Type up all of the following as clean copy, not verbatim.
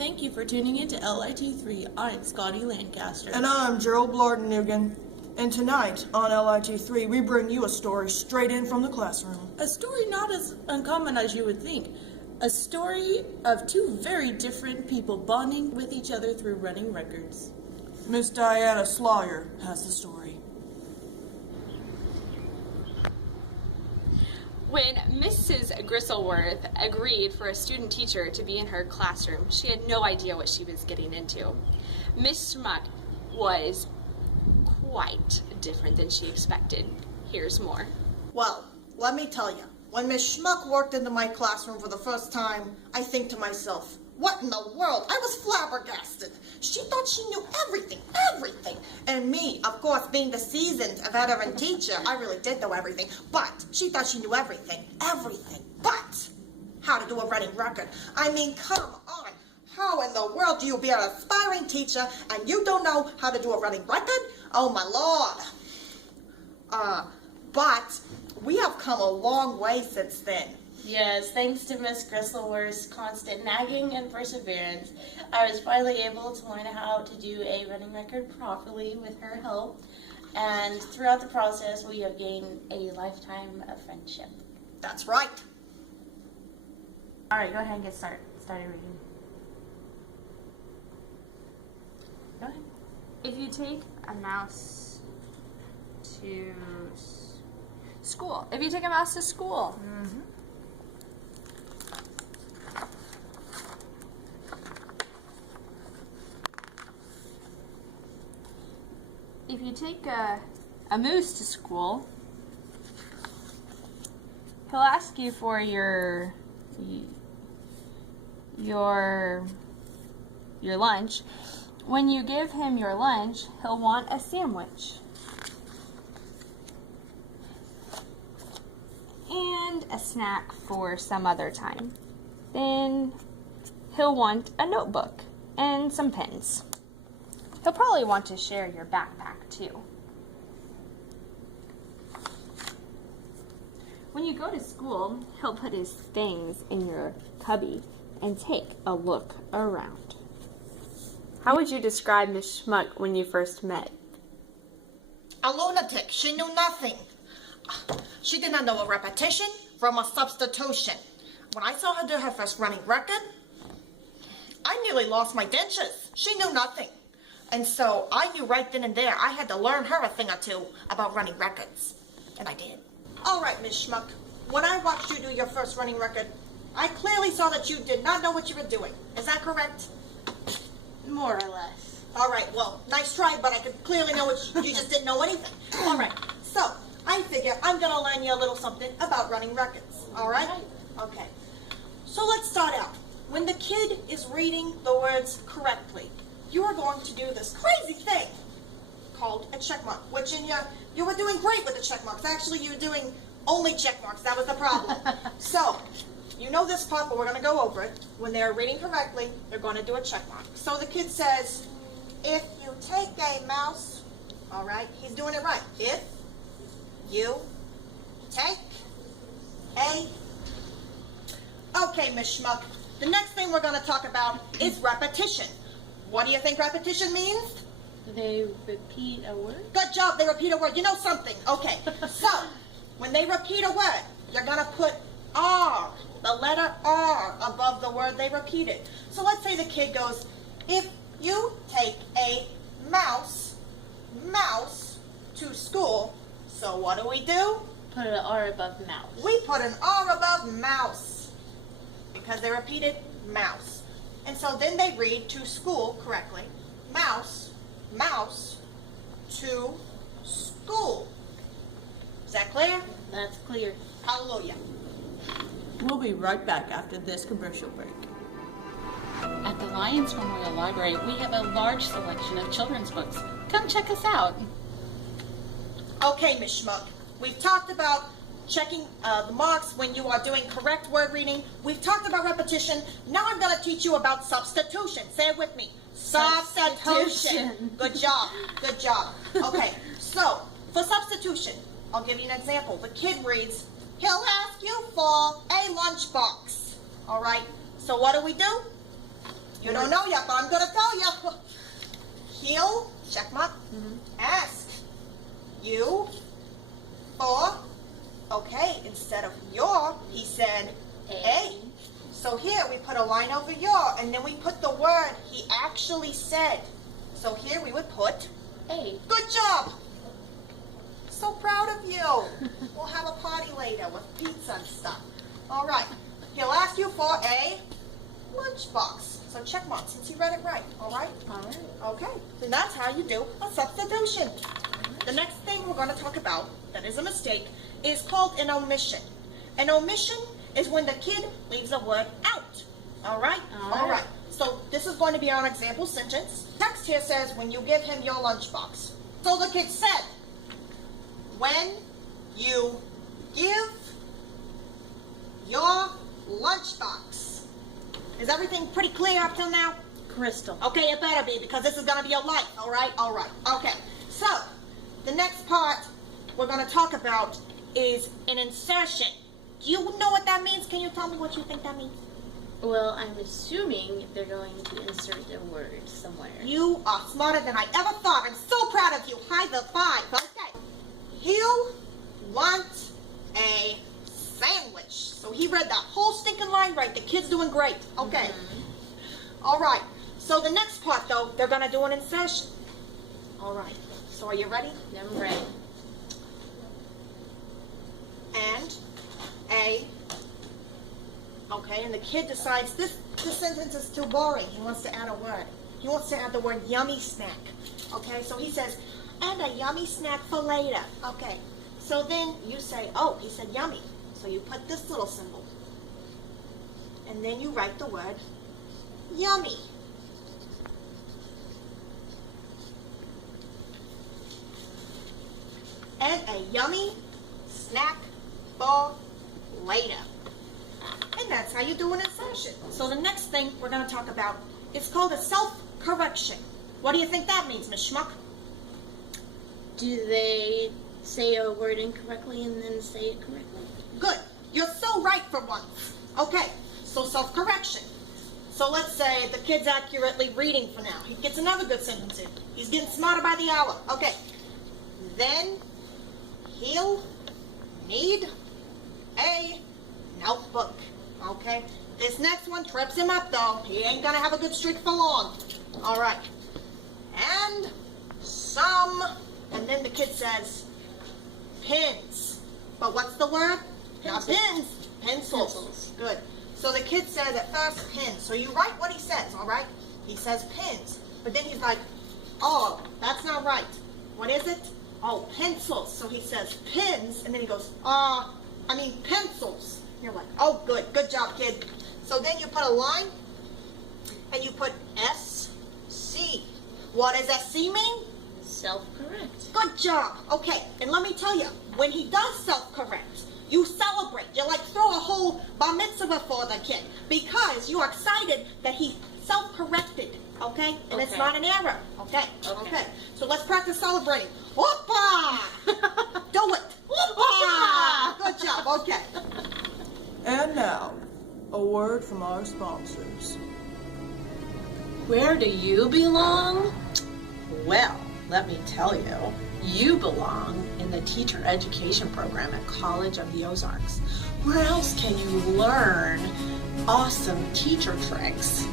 Thank you for tuning in to LIT3. I'm Scotty Lancaster. And I'm Gerald Blarden-Nugent. And tonight on LIT3, we bring you a story straight in from the classroom. A story not as uncommon as you would think. A story of two very different people bonding with each other through running records. Miss Diana Slyer has the story. When Mrs. Gristleworth agreed for a student teacher to be in her classroom, she had no idea what she was getting into. Miss Schmuck was quite different than she expected. Here's more. Well, let me tell you, when Miss Schmuck walked into my classroom for the first time, I think to myself, what in the world? I was flabbergasted. She thought she knew everything. And me, of course, being the seasoned veteran teacher, I really did know everything. But she thought she knew everything. But how to do a running record? I mean, come on. How in the world do you be an aspiring teacher and you don't know how to do a running record? Oh, my Lord. But we have come a long way since then. Yes, thanks to Miss Gristleworth's constant nagging and perseverance, I was finally able to learn how to do a running record properly with her help. And throughout the process, we have gained a lifetime of friendship. That's right. All right, go ahead and get started reading. Go ahead. If you take a mouse to school. If you take a mouse to school. Mm-hmm. If you take a moose to school, he'll ask you for your lunch. When you give him your lunch, he'll want a sandwich and a snack for some other time. Then he'll want a notebook and some pens. He'll probably want to share your backpack too. When you go to school, he'll put his things in your cubby and take a look around. How would you describe Miss Schmuck when you first met? A lunatic. She knew nothing. She did not know a repetition from a substitution. When I saw her do her first running record, I nearly lost my dentures. She knew nothing. And so I knew right then and there I had to learn her a thing or two about running records. And I did. All right, Miss Schmuck. When I watched you do your first running record, I clearly saw that you did not know what you were doing. Is that correct? More or less. All right, well, nice try, but I could clearly know you just didn't know anything. All right, so I figure I'm going to learn you a little something about running records. All right? Okay. So let's start out. When the kid is reading the words correctly, you are going to do this crazy thing called a check mark, which you were doing great with the check marks. Actually, you were doing only check marks. That was the problem. So, you know this part, but we're going to go over it. When they're reading correctly, they're going to do a check mark. So the kid says, if you take a mouse, all right, he's doing it right. If you take a... Okay, Miss Schmuck, the next thing we're going to talk about is repetition. What do you think repetition means? They repeat a word? Good job, they repeat a word. You know something. Okay, so when they repeat a word, you're going to put R, the letter R, above the word they repeated. So let's say the kid goes, if you take a mouse to school, so what do? Put an R above mouse. We put an R above mouse because they repeated mouse. And so then they read to school correctly. Mouse to school. Is that clear? That's clear. Hallelujah. We'll be right back after this commercial break. At the Lions Memorial Library, we have a large selection of children's books. Come check us out. Okay, Miss Schmuck. We've talked about checking the marks when you are doing correct word reading. We've talked about repetition. Now I'm going to teach you about substitution. Say it with me. Substitution. Good job. Good job. Okay, so for substitution, I'll give you an example. The kid reads, he'll ask you for a lunchbox. All right, so what do? You don't know yet, but I'm gonna tell you. He'll, check mark, ask you for, okay, instead of your, he said a. So here we put a line over your, and then we put the word he actually said. So here we would put A. Good job. So proud of you. We'll have a party later with pizza and stuff. All right. He'll ask you for a lunchbox. So check mark since you read it right. All right? All right. Okay. Then that's how you do a substitution. The next thing we're going to talk about that is a mistake is called an omission. An omission is when the kid leaves a word out. All right? All right. So this is going to be our example sentence. Text here says, when you give him your lunchbox. So the kid said, when you give your lunchbox. Is everything pretty clear up till now? Crystal. Okay, it better be because this is going to be your life. All right? All right. Okay. So the next part we're going to talk about is an insertion. Do you know what that means? Can you tell me what you think that means? Well, I'm assuming they're going to insert their word somewhere. You are smarter than I ever thought. I'm so proud of you. High the five. Okay. He'll want a sandwich. So he read that whole stinking line right. The kid's doing great. Okay. All right. So the next part, though, they're going to do an insertion. All right. So are you ready? I'm ready. And a. Okay, and the kid decides this sentence is too boring. He wants to add a word. He wants to add the word yummy snack. Okay, so he says, and a yummy snack for later. Okay, so then you say, oh, he said yummy. So you put this little symbol. And then you write the word yummy. And a yummy snack for later. And that's how you do an insertion. So the next thing we're going to talk about is called a self-correction. What do you think that means, Miss Schmuck? Do they say a word incorrectly and then say it correctly? Good. You're so right for once. Okay, so self-correction. So let's say the kid's accurately reading for now. He gets another good sentence in. He's getting smarter by the hour. Okay. Then he'll need a notebook. Okay. This next one trips him up though. He ain't gonna have a good streak for long. All right. And some, and then the kid says pins. But what's the word? Not pins. Pencils. Good. So the kid says at first pins. So you write what he says, all right? He says pins. But then he's like, oh, that's not right. What is it? Oh, pencils. So he says pins, and then he goes, pencils. You're like, oh, good. Good job, kid. So then you put a line, and you put SC. What does SC mean? Self-correct. Good job. Okay, and let me tell you, when he does self-correct, you celebrate. You like throw a whole bar mitzvah for the kid because you are excited that he self-corrected. Okay, and it's Okay. not an error. Okay. Okay. So let's practice celebrating. Whoopah! Do it. Whoopah! Good job. Okay. And now, a word from our sponsors. Where do you belong? Well, let me tell you, you belong in the teacher education program at College of the Ozarks. Where else can you learn awesome teacher tricks,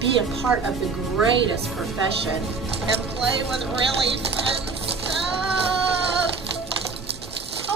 be a part of the greatest profession, and play with really fun stuff?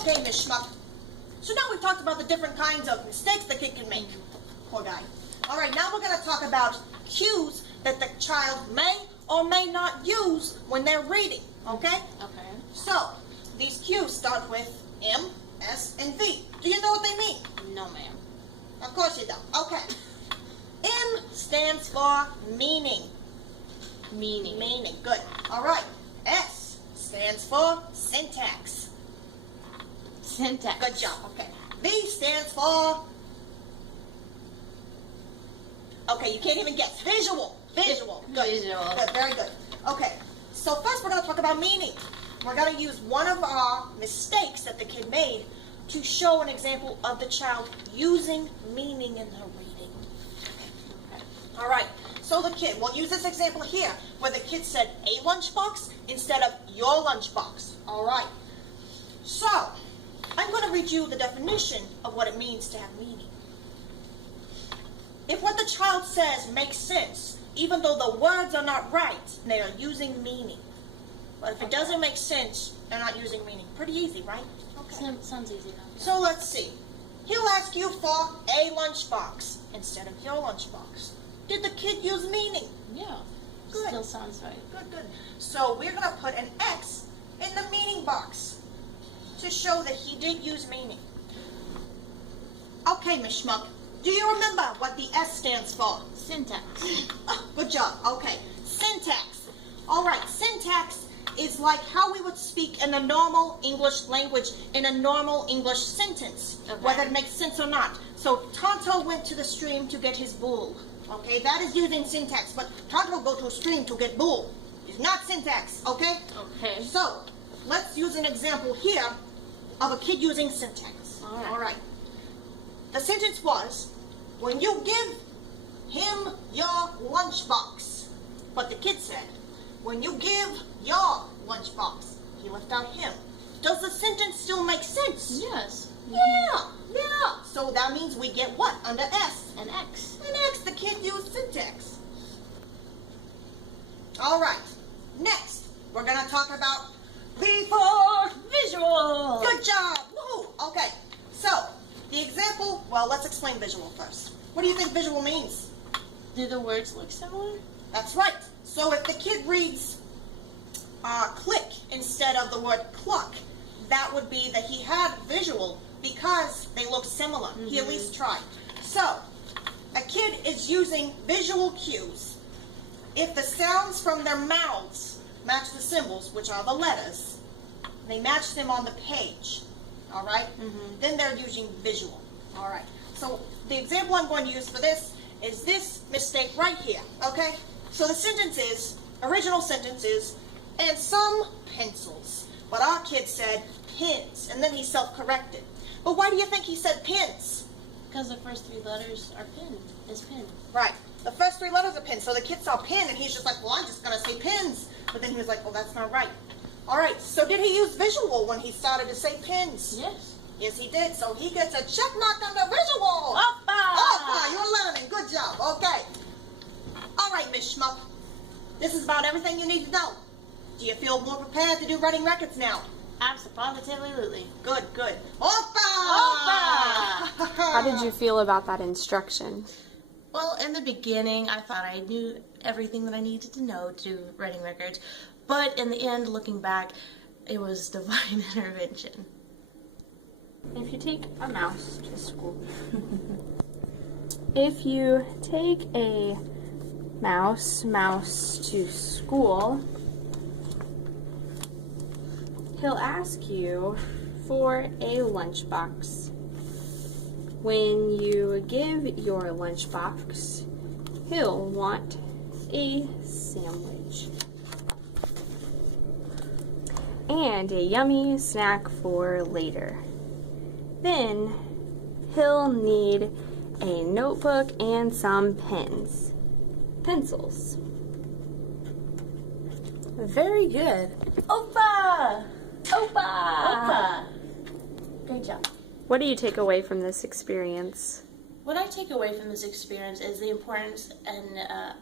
Okay, Miss Schmuck. So now we've talked about the different kinds of mistakes the kid can make. Poor guy. All right, now we're going to talk about cues that the child may or may not use when they're reading, okay? Okay. So, these cues start with M, S, and V. Do you know what they mean? No, ma'am. Of course you don't. Okay. M stands for meaning. Meaning. Meaning, good. All right. S stands for syntax. Syntax. Good job. Okay. V stands for. Okay, you can't even guess. Visual. Visual. Good. Visual. Good. Very good. Okay. So first we're going to talk about meaning. We're going to use one of our mistakes that the kid made to show an example of the child using meaning in their reading. Okay. All right. So So the kid, we'll use this example here, where the kid said a lunchbox instead of your lunchbox. All right. So, I'm going to read you the definition of what it means to have meaning. If what the child says makes sense, even though the words are not right, they are using meaning. But if it doesn't make sense, they're not using meaning. Pretty easy, right? Okay. Sounds easy enough. So let's see. He'll ask you for a lunchbox instead of your lunchbox. Did the kid use meaning? Yeah. Good. Still sounds right. Good, good. So we're going to put an X in the meaning box to show that he did use meaning. Okay, Miss Schmuck, do you remember what the S stands for? Syntax. Oh, good job. Okay, syntax. All right, syntax is like how we would speak in a normal English language in a normal English sentence, whether it makes sense or not. So Tonto went to the stream to get his bull. Okay, that is using syntax, but Tonto will go to a stream to get bull. It's not syntax, okay? Okay. So, let's use an example here of a kid using syntax. All right. The sentence was, when you give him your lunchbox. But the kid said, when you give your lunchbox, he left out him. Does the sentence still make sense? Yes. Yeah. So that means we get what under S? An X. An X. The kid used syntax. All right. Next, we're going to talk about before Visual. Good job. Woohoo. Okay. So, the example, well, let's explain visual first. What do you think visual means? Do the words look similar? That's right. So if the kid reads click instead of the word cluck, that would be that he had visual because they look similar. He at least tried. So, a kid is using visual cues. If the sounds from their mouths match the symbols, which are the letters, they match them on the page. All right? Then they're using visual. All right. So the example I'm going to use for this is this mistake right here. Okay? So the sentence is, original sentence is, and some pencils. But our kid said pins, and then he self-corrected. But why do you think he said pins? Because the first three letters are pin. Is pin. Right. The first three letters are pins. So the kid saw pin, and he's just like, well, I'm just going to say pins. But then he was like, well, that's not right. All right. So did he use visual when he started to say pins? Yes. Yes, he did. So he gets a check mark on the visual. Oppa! Oppa! You're learning. Good job. Okay. All right, Miss Schmuck. This is about everything you need to know. Do you feel more prepared to do running records now? Absolutely. Good, good. Oppa! Oppa! How did you feel about that instruction? Well, in the beginning, I thought I knew everything that I needed to know to do writing records, but in the end, looking back, it was divine intervention. If you take a mouse to school, if you take a mouse to school, he'll ask you for a lunchbox. When you give your lunchbox, he'll want a sandwich and a yummy snack for later. Then he'll need a notebook and some pencils. Very good. Oppa! Oppa! Great job. What do you take away from this experience? What I take away from this experience is the importance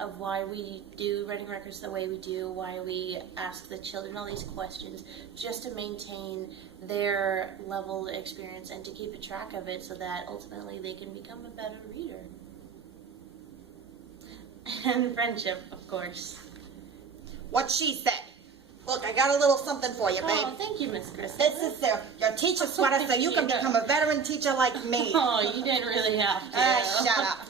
of why we do writing records the way we do, why we ask the children all these questions, just to maintain their level of experience and to keep a track of it so that ultimately they can become a better reader. And friendship, of course. What she said. Look, I got a little something for you, babe. Oh, thank you, Miss Chris. This is your teacher sweater so you can become a veteran teacher like me. Oh, you didn't really have to. Shut up.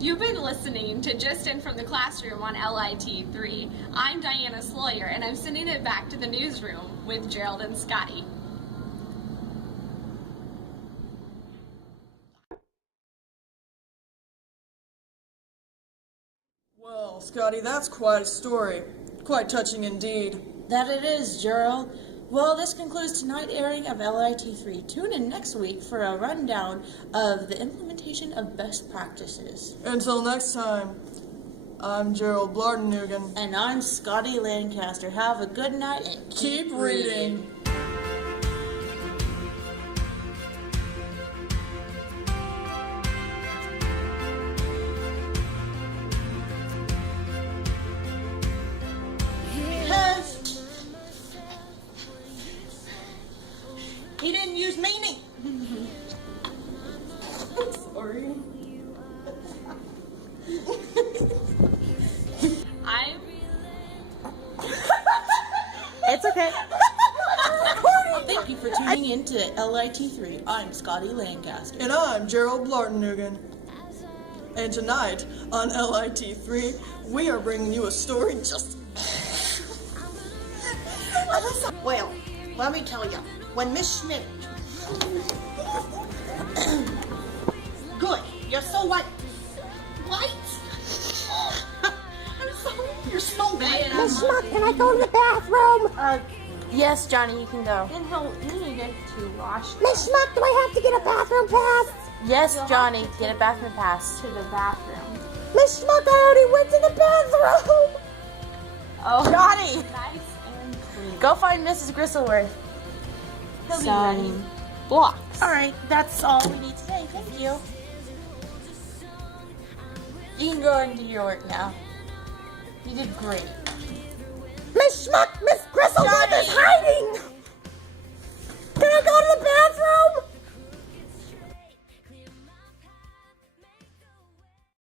You've been listening to Just In From the Classroom on LIT 3. I'm Diana Sloyer, and I'm sending it back to the newsroom with Gerald and Scotty. Well, Scotty, that's quite a story. Quite touching indeed. That it is, Gerald. Well, this concludes tonight's airing of LIT3. Tune in next week for a rundown of the implementation of best practices. Until next time, I'm Gerald Blardenhugen. And I'm Scotty Lancaster. Have a good night and keep reading. He didn't use meaning. Sorry. I'm It's okay. Thank you for tuning in to LIT3. I'm Scotty Lancaster. And I'm Gerald Blardenhugen. And tonight on LIT3, we are bringing you a story just... Well, let me tell you, when Miss Schmidt... Good, you're so white. White? You're so white. Miss Schmuck, can I go to the bathroom? Yes, Johnny, you can go. and you needed to wash Miss Schmuck, do I have to get a bathroom pass? Yes, Johnny, get a bathroom pass. to the bathroom. Miss Schmuck, I already went to the bathroom. Oh, Johnny! Nice and clean. Go find Mrs. Gristleworth. He'll be ready. Blocks. All right, that's all we need today. Thank you. You can go and do your work now. You did great. Miss Schmuck, Miss Gristleworth is hiding.